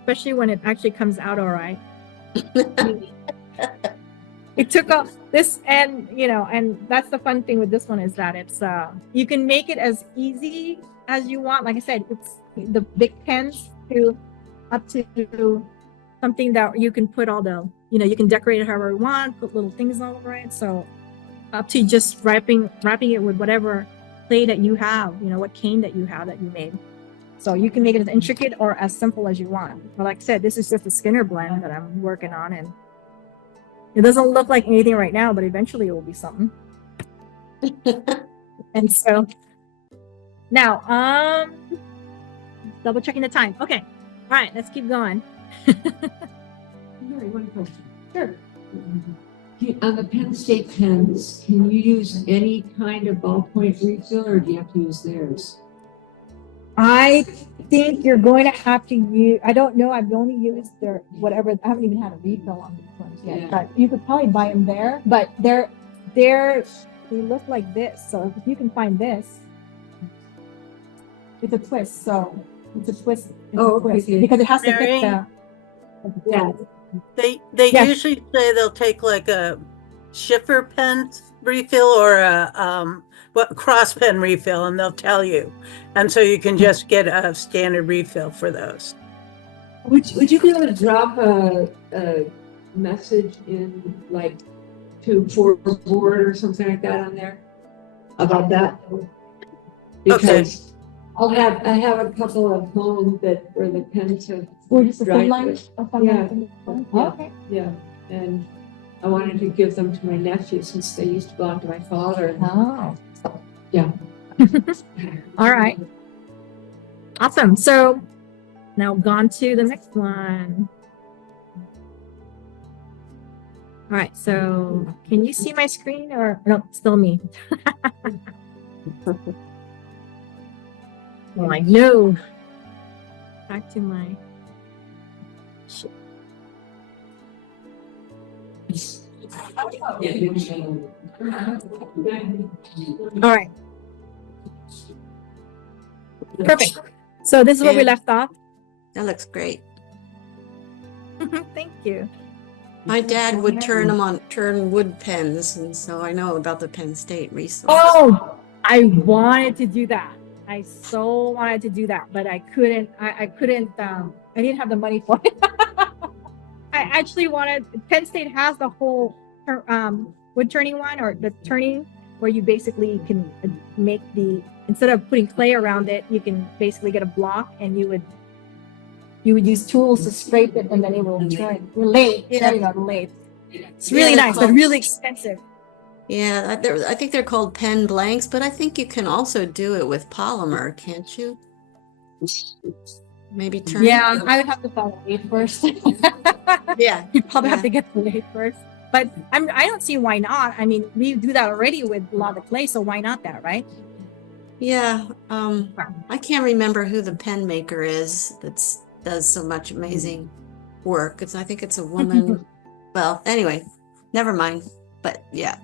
especially when it actually comes out all right. It took off this, and that's the fun thing with this one, is that it's you can make it as easy as you want. Like I said, it's the big pens up to something that you can put all the, you can decorate it however you want, put little things all over it. So up to just wrapping it with whatever clay that you have, what cane that you have that you made. So you can make it as intricate or as simple as you want. But like I said, this is just a Skinner blend that I'm working on, and it doesn't look like anything right now, but eventually it will be something. And so now, double checking the time. Okay. All right, let's keep going. Mary, one question. Sure. On the Penn State pens, can you use any kind of ballpoint refill, or do you have to use theirs? I think you're going to have to use, I don't know, I've only used their whatever, I haven't even had a refill on these ones yet, Yeah. but you could probably buy them there, but they look like this. So if you can find this, it's a twist. So it's a twist. It's Oh, a twist, okay. because it has to fit Mary? the. Yeah. They Yes. usually say they'll take like a Schiffer pen refill or a cross pen refill, and they'll tell you, and so you can just get a standard refill for those. Would you be able to drop a message in like to board or something like that on there about that? Because I have a couple of homes that where the pens have Or just a dried thin line. with- Or thin Yeah. line. Yeah. Okay. Yeah, and I wanted to give them to my nephew since they used to belong to my father. Oh. Yeah. All right. Awesome. So now gone to the next one. All right. So can you see my screen or no? Still me. I'm like, no. Back to my. Shit. All right. Perfect. So this is where we Yeah. left off. That looks great. Thank you. My dad would turn wood pens, and so I know about the Penn State resource. Oh, I wanted to do that. I so wanted to do that, but I couldn't. I couldn't. I didn't have the money for it. I actually wanted. Penn State has the whole wood turning one, or the turning where you basically can make the, instead of putting clay around it, you can basically get a block and you would use tools to scrape it and then it will turn. Lathe. Yeah. There you go, the lathe. It's really Yeah, nice, but called- really expensive. Yeah, I think they're called pen blanks, but I think you can also do it with polymer, can't you? Maybe turn. Yeah, I would have to follow lathe first. Yeah. You'd probably have Yeah. to get the lathe first. But I don't see why not. I mean, we do that already with a lot of clay, so why not that, right? Yeah. I can't remember who the pen maker is that's does so much amazing work. I think it's a woman. Well, anyway, never mind. But yeah.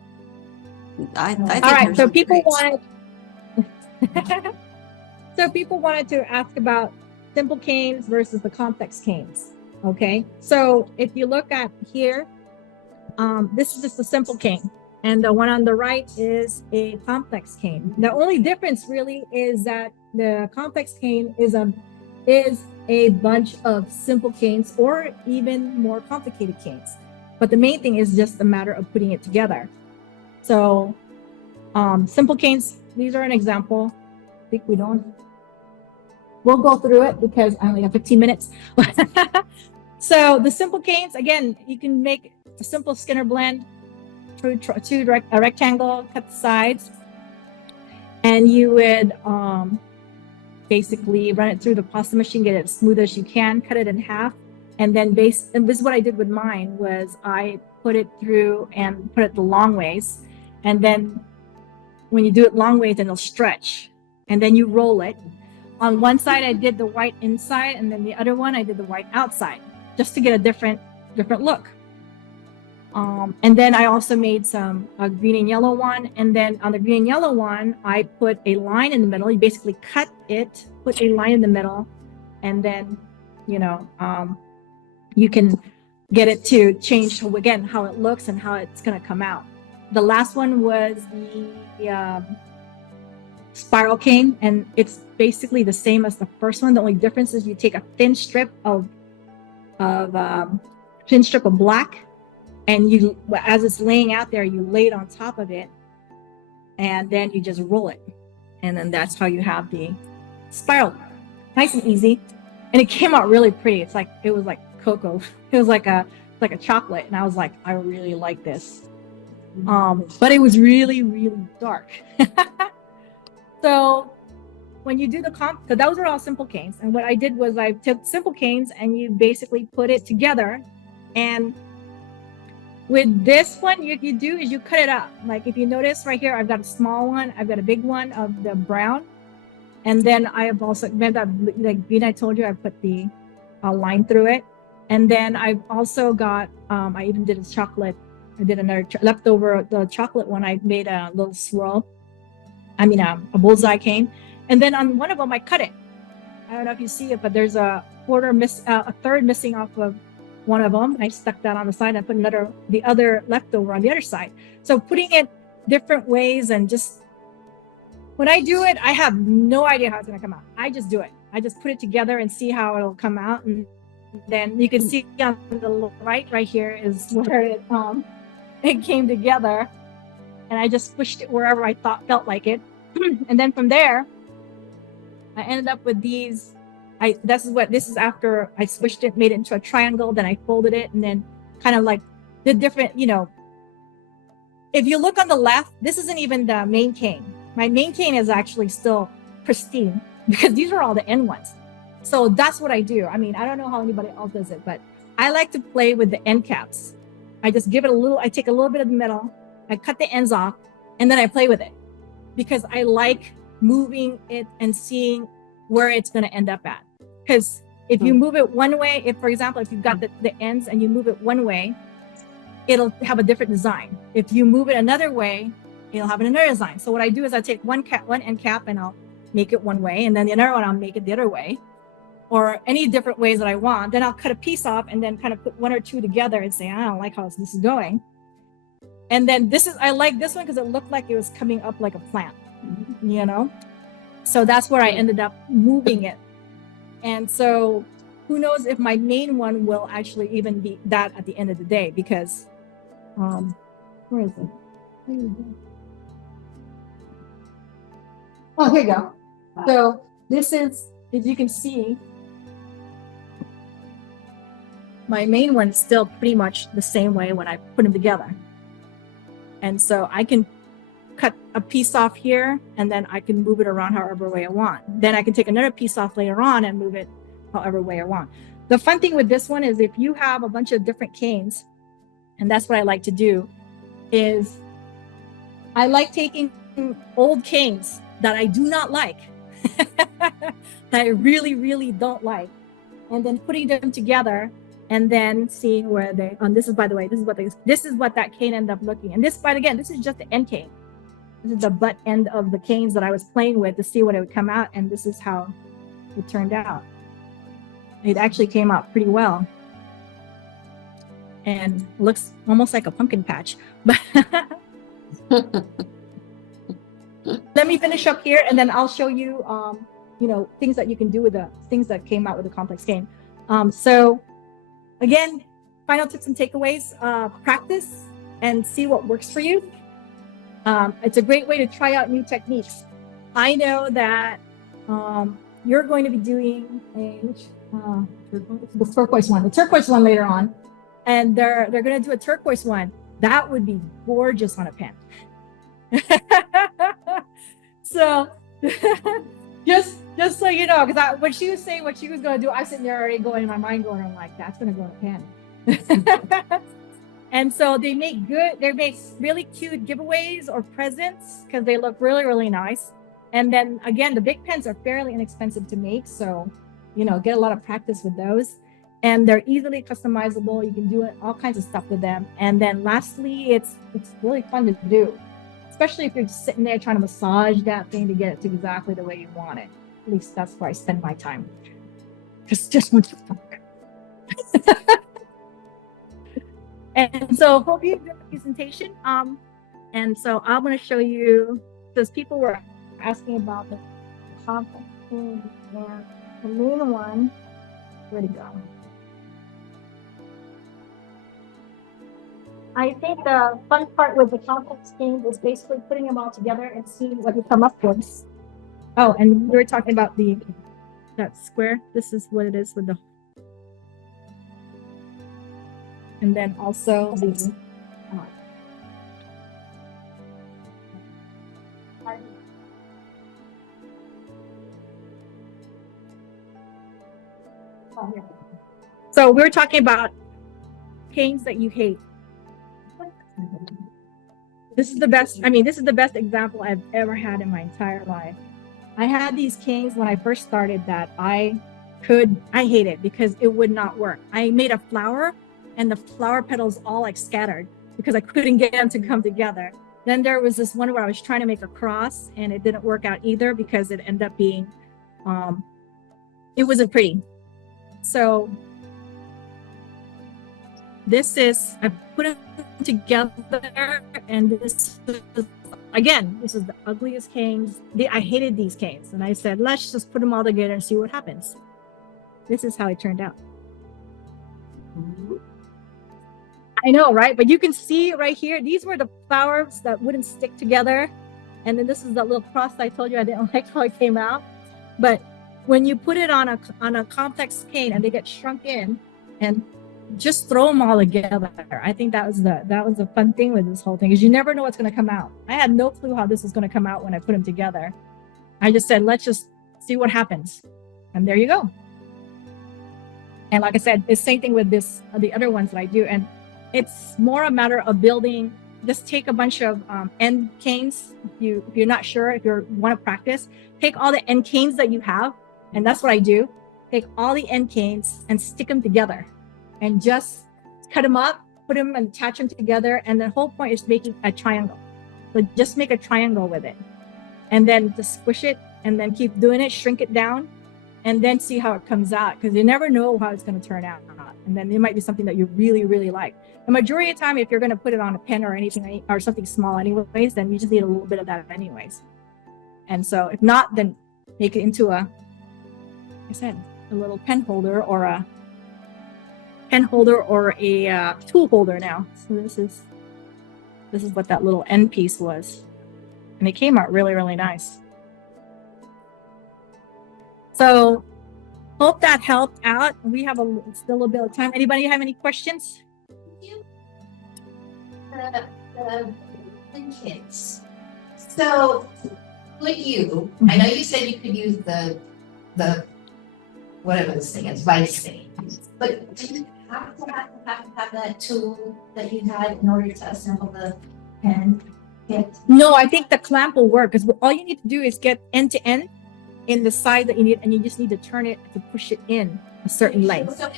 I think All right, yours so is people great. wanted so people wanted to ask about simple canes versus the complex canes. Okay, so if you look at here, this is just a simple cane, and the one on the right is a complex cane. The only difference really is that the complex cane is a bunch of simple canes or even more complicated canes. But the main thing is just a matter of putting it together. So simple canes, these are an example. I think we'll go through it because I only have 15 minutes. So the simple canes, again, you can make a simple Skinner blend, a rectangle, cut the sides, and you would basically run it through the pasta machine, get it as smooth as you can, cut it in half, and then and this is what I did with mine, was I put it through and put it the long ways, and then when you do it long ways, then it'll stretch, and then you roll it. On one side, I did the white inside, and then the other one, I did the white outside, just to get a different look. And then I also made a green and yellow one. And then on the green and yellow one, I put a line in the middle. You basically cut it, put a line in the middle, and then, you can get it to change, again, how it looks and how it's going to come out. The last one was the spiral cane, and it's basically the same as the first one. The only difference is you take a thin strip of black, and you, as it's laying out there, you lay it on top of it, and then you just roll it, and then that's how you have the spiral. Nice and easy, and it came out really pretty. It was like cocoa. It was like a chocolate, and I was like, I really like this. But it was really, really dark. So when you do so those are all simple canes, and what I did was I took simple canes and you basically put it together, and with this one, you do is you cut it up. Like if you notice right here, I've got a small one, I've got a big one of the brown. And then I have also made that, like green I told you, I put the line through it. And then I've also got, I even did a chocolate. I did another leftover, the chocolate one. I made a little swirl. I mean, a bullseye cane. And then on one of them, I cut it. I don't know if you see it, but there's a third missing off of one of them. I stuck that on the side. I put the other leftover on the other side. So putting it different ways, and just when I do it, I have no idea how it's going to come out. I just do it. I just put it together and see how it'll come out. And then you can see on the right here is where it came together. And I just pushed it wherever I felt like it. And then from there, I ended up with these. This is after I squished it, made it into a triangle, then I folded it, and then kind of like did different, if you look on the left, this isn't even the main cane. My main cane is actually still pristine because these are all the end ones. So that's what I do. I mean, I don't know how anybody else does it, but I like to play with the end caps. I just give it I take a little bit of the middle, I cut the ends off, and then I play with it because I like moving it and seeing where it's going to end up at. Because if you move it one way, for example, if you've got the ends and you move it one way, it'll have a different design. If you move it another way, it'll have another design. So what I do is I take one end cap and I'll make it one way, and then the other one I'll make it the other way, or any different ways that I want. Then I'll cut a piece off and then kind of put one or two together and say, I don't like how this is going. And then I like this one because it looked like it was coming up like a plant, So that's where I ended up moving it. And so who knows if my main one will actually even be that at the end of the day, because, where is it? Oh, here you go. So this is, as you can see, my main one is still pretty much the same way when I put them together. And so I can cut a piece off here, and then I can move it around however way I want. Then I can take another piece off later on and move it however way I want. The fun thing with this one is if you have a bunch of different canes, and that's what I like to do, is I like taking old canes that I do not like, that I really, really don't like, and then putting them together and then seeing where they, this is, by the way, this is what that cane ended up looking. And this, but again, this is just the end cane. This is the butt end of the canes that I was playing with to see what it would come out. And this is how it turned out. It actually came out pretty well. And looks almost like a pumpkin patch. But let me finish up here and then I'll show you, things that you can do with the things that came out with the complex cane. So again, final tips and takeaways, practice and see what works for you. It's a great way to try out new techniques. I know that you're going to be doing the turquoise one later on, and they're going to do a turquoise one. That would be gorgeous on a pen. So just so you know, because when she was saying what she was going to do, I was sitting there already going in my mind going, I'm like, that's going to go in a pen. And so they make really cute giveaways or presents because they look really, really nice. And then again, the big pens are fairly inexpensive to make. So, get a lot of practice with those. And they're easily customizable. You can do all kinds of stuff with them. And then lastly, it's really fun to do, especially if you're just sitting there trying to massage that thing to get it to exactly the way you want it. At least that's where I spend my time. Just want to talk. And so hope you enjoyed the presentation. And so I'm going to show you, because people were asking about the complex cane, and the main one, where'd it go? I think the fun part with the complex cane is basically putting them all together and seeing what you come up with. Oh, and we were talking about that square. This is what it is with the, and then also the so we were talking about canes that you hate. This is the best example I've ever had in my entire life. I had these canes when I first started that I hate it because it would not work. I made a flower and the flower petals all like scattered because I couldn't get them to come together. Then there was this one where I was trying to make a cross and it didn't work out either because it ended up being, it wasn't pretty. So this is, I put them together and this is, again, this is the ugliest canes. I hated these canes and I said, let's just put them all together and see what happens. This is how it turned out. I know, right? But you can see right here, these were the flowers that wouldn't stick together. And then this is that little cross I told you I didn't like how it came out. But when you put it on a complex cane and they get shrunk in and just throw them all together. I think that was the fun thing with this whole thing is you never know what's going to come out. I had no clue how this was going to come out when I put them together. I just said, let's just see what happens. And there you go. And like I said, it's the same thing with the other ones that I do. And it's more a matter of building, just take a bunch of end canes. If you're not sure, if you want to practice, take all the end canes that you have. And that's what I do. Take all the end canes and stick them together and just cut them up, put them and attach them together. And the whole point is making a triangle. So just make a triangle with it and then just squish it and then keep doing it, shrink it down and then see how it comes out. Cause you never know how it's going to turn out. And then it might be something that you really, really like. The majority of the time, if you're going to put it on a pen or anything or something small anyways, then you just need a little bit of that anyways. And so if not, then make it into like I said, a little pen holder or a tool holder now. So this is what that little end piece was. And it came out really, really nice. So hope that helped out. We have still a bit of time. Anybody have any questions? The kids. So, would you? I know you said you could use the whatever this thing is, vice thing, but do you have to have that tool that you had in order to assemble the pen kit? No, I think the clamp will work because all you need to do is get end to end in the side that you need, and you just need to turn it to push it in a certain length. So,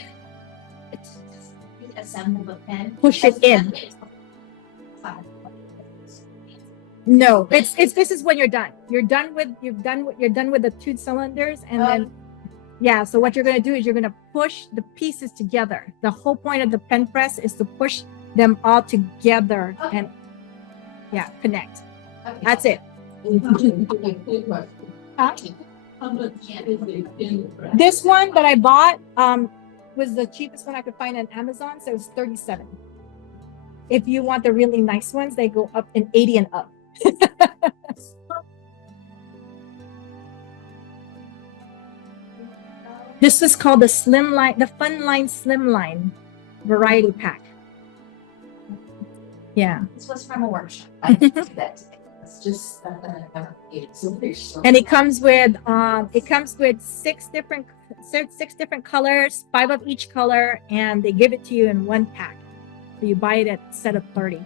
it's just you assemble the pen. Push it in. No, it's this is when you're done. You're done with the two cylinders, and then yeah. So what you're gonna do is you're gonna push the pieces together. The whole point of the pen press is to push them all together and connect. Okay. That's it. How much is it in the press? This one that I bought was the cheapest one I could find on Amazon, so it was $37. If you want the really nice ones, they go up in 80 and up. This is called the Funline Slimline variety pack. Yeah. This was from a workshop. I didn't do that today. It's just that I never needed. And it comes with 6 different colors, 5 of each color, and they give it to you in one pack. So you buy it at a set of 30.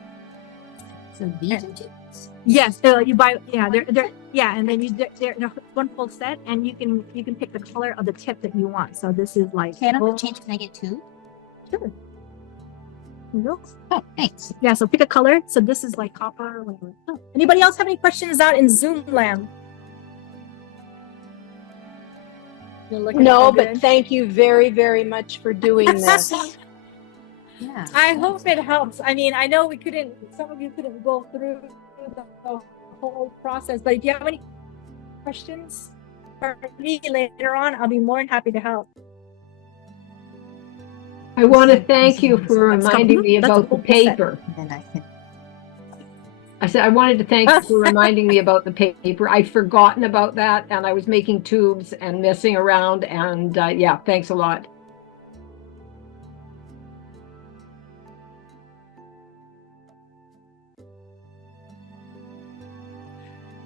So these are tips. Yes, you buy and then they're one full set, and you can pick the color of the tip that you want. So this is like Can I get 2? Sure. Here you go. Oh, thanks. Yeah, so pick a color. So this is like copper. Whatever. Oh, anybody else have any questions out in Zoom land? You're looking No, all but good. thank you very, very much for doing this. Yeah. I hope it helps. I mean, I know some of you couldn't go through the whole process, but if you have any questions for me later on, I'll be more than happy to help. I want to thank you for reminding me That's about the a whole set. paper. And I can. I said, I wanted to thank you for reminding me about the paper. I'd forgotten about that, and I was making tubes and messing around, and yeah, thanks a lot.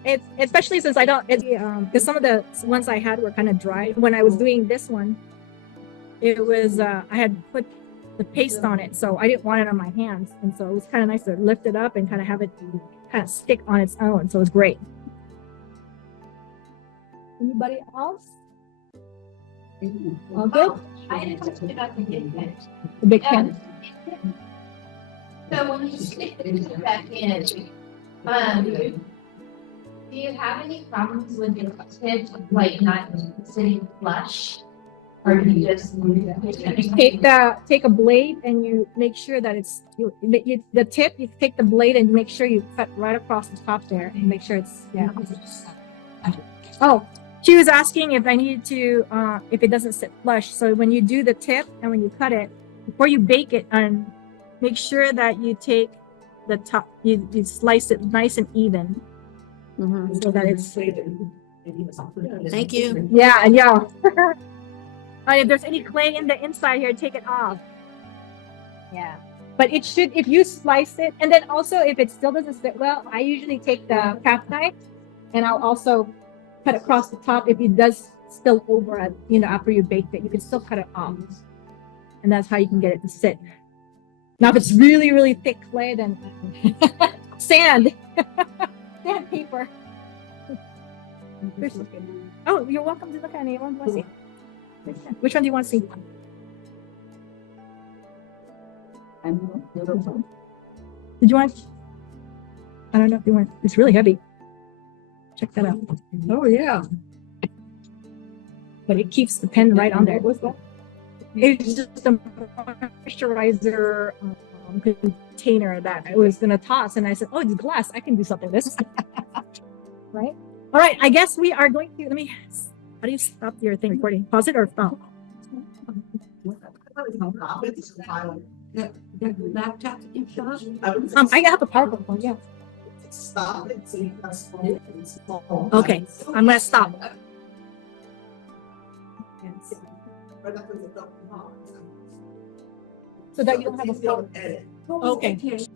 It's especially since I don't, because some of the ones I had were kind of dry. When I was doing this one, it was, I had put the paste on it, so I didn't want it on my hands. And so it was kind of nice to lift it up and kind of have it kind of stick on its own. So it was great. Anybody else? All good? I had a question about the pen. The big pen? So when you stick the pen back in, do you have any problems with your tip, like not sitting flush? Or do you just? Take a blade and you make sure that it's the tip. You take the blade and make sure you cut right across the top there and make sure it's Oh, she was asking if I needed to if it doesn't sit flush. So when you do the tip and when you cut it before you bake it, and make sure that you take the top, you slice it nice and even Mhm. so that it's Thank you. yeah. And if there's any clay in the inside here, take it off. Yeah. But it should, if you slice it, and then also if it still doesn't sit well, I usually take the craft knife and I'll also cut across the top. If it does spill over, after you baked it, you can still cut it off. And that's how you can get it to sit. Now, if it's really, really thick clay, then sand, sandpaper. Oh, you're welcome to look at it. One more see. Which one do you want to see? Did you want? I don't know if you want. It's really heavy. Check that out. Oh, yeah. But it keeps the pen right on there. What's that? It's just a moisturizer container that I was gonna toss, and I said, "Oh, it's glass. I can do something with this." Right? All right. I guess we are going to. Let me. How do you stop your thing recording? Pause it or stop? Laptop in shop? I have a PowerPoint one. Yeah. Stop it so you can scroll and small. Okay. I'm gonna stop. So that you don't have a problem. Edit. Okay.